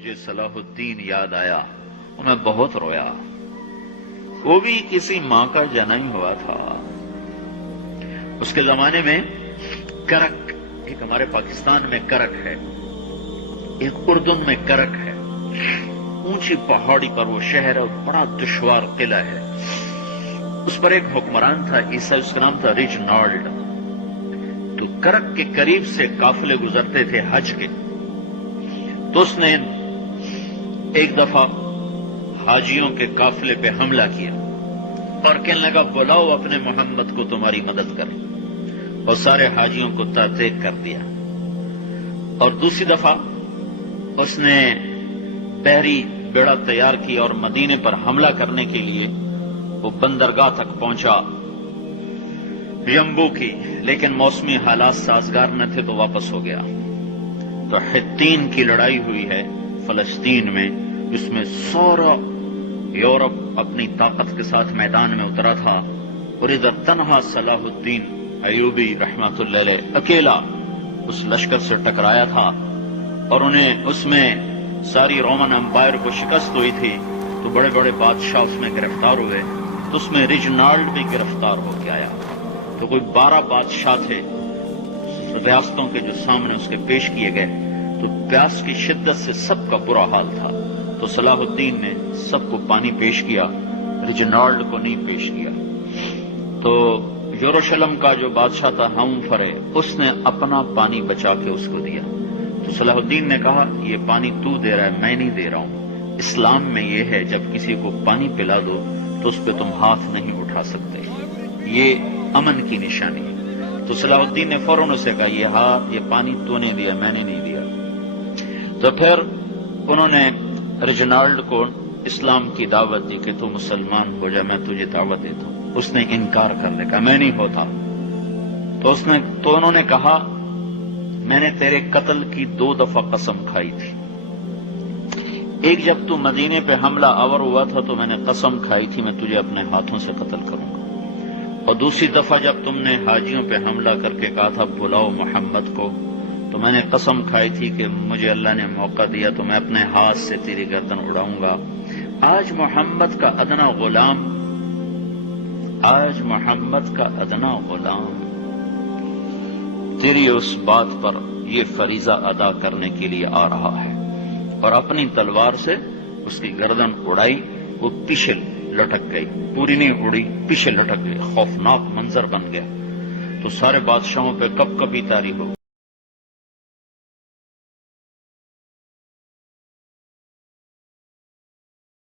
مجھے صلاح الدین یاد آیا اور میں بہت رویا. وہ بھی کسی ماں کا جنم ہوا تھا. اس کے زمانے میں کرک، ایک ہمارے پاکستان میں کرک ہے، ایک اردن میں کرک ہے. اونچی پہاڑی پر وہ شہر ہے اور بڑا دشوار قلعہ ہے. اس پر ایک حکمران تھا عیسائی، اس کا نام تھا ریجنالڈ. تو کرک کے قریب سے قافلے گزرتے تھے حج کے. تو اس نے ایک دفعہ حاجیوں کے قافلے پہ حملہ کیا اور کہنے لگا بلاؤ اپنے محمد کو تمہاری مدد کر، اور سارے حاجیوں کو تعطیل کر دیا. اور دوسری دفعہ اس نے بحری بیڑا تیار کیا اور مدینے پر حملہ کرنے کے لیے وہ بندرگاہ تک پہنچا ینبو کی، لیکن موسمی حالات سازگار نہ تھے تو واپس ہو گیا. تو حطین کی لڑائی ہوئی ہے فلسطین میں، جس میں سارا یورپ اپنی طاقت کے ساتھ میدان میں اترا تھا، اور ادھر تنہا صلاح الدین ایوبی رحمت اللہ علیہ اکیلا اس لشکر سے ٹکرایا تھا. اور انہیں اس میں ساری رومن امپائر کو شکست ہوئی تھی. تو بڑے بڑے بادشاہ اس میں گرفتار ہوئے. تو اس میں ریجنالڈ بھی گرفتار ہو کے آیا. تو کوئی 12 بادشاہ تھے ریاستوں کے جو سامنے اس کے پیش کیے گئے. تو پیاس کی شدت سے سب کا برا حال تھا. تو صلاح الدین نے سب کو پانی پیش کیا، ریجنالڈ کو نہیں پیش کیا. تو یروشلم کا جو بادشاہ تھا ہمفرے، اس نے اپنا پانی بچا کے اس کو دیا. تو صلاح الدین نے کہا یہ پانی تو دے رہا ہے، میں نہیں دے رہا ہوں. اسلام میں یہ ہے جب کسی کو پانی پلا دو تو اس پہ تم ہاتھ نہیں اٹھا سکتے، یہ امن کی نشانی ہے. تو صلاح الدین نے فوراً اسے کہا یہ پانی تو نے دیا، میں نے نہیں دیا. تو پھر انہوں نے ریجنالڈ کو اسلام کی دعوت دی کہ تو مسلمان ہو جا، میں تجھے دعوت دیتا ہوں. اس نے انکار کر دیا، میں نہیں ہوتا. تو انہوں نے کہا میں نے تیرے قتل کی 2 دفعہ قسم کھائی تھی. ایک جب تو مدینے پہ حملہ آور ہوا تھا تو میں نے قسم کھائی تھی میں تجھے اپنے ہاتھوں سے قتل کروں گا. اور دوسری دفعہ جب تم نے حاجیوں پہ حملہ کر کے کہا تھا بلاؤ محمد کو، تو میں نے قسم کھائی تھی کہ مجھے اللہ نے موقع دیا تو میں اپنے ہاتھ سے تیری گردن اڑاؤں گا. آج محمد کا ادنا غلام تیری اس بات پر یہ فریضہ ادا کرنے کے لیے آ رہا ہے. اور اپنی تلوار سے اس کی گردن اڑائی. وہ پیچھے لٹک گئی، پوری نہیں اڑی، پیچھے لٹک گئی. خوفناک منظر بن گیا. تو سارے بادشاہوں پہ کپ کپی طاری ہو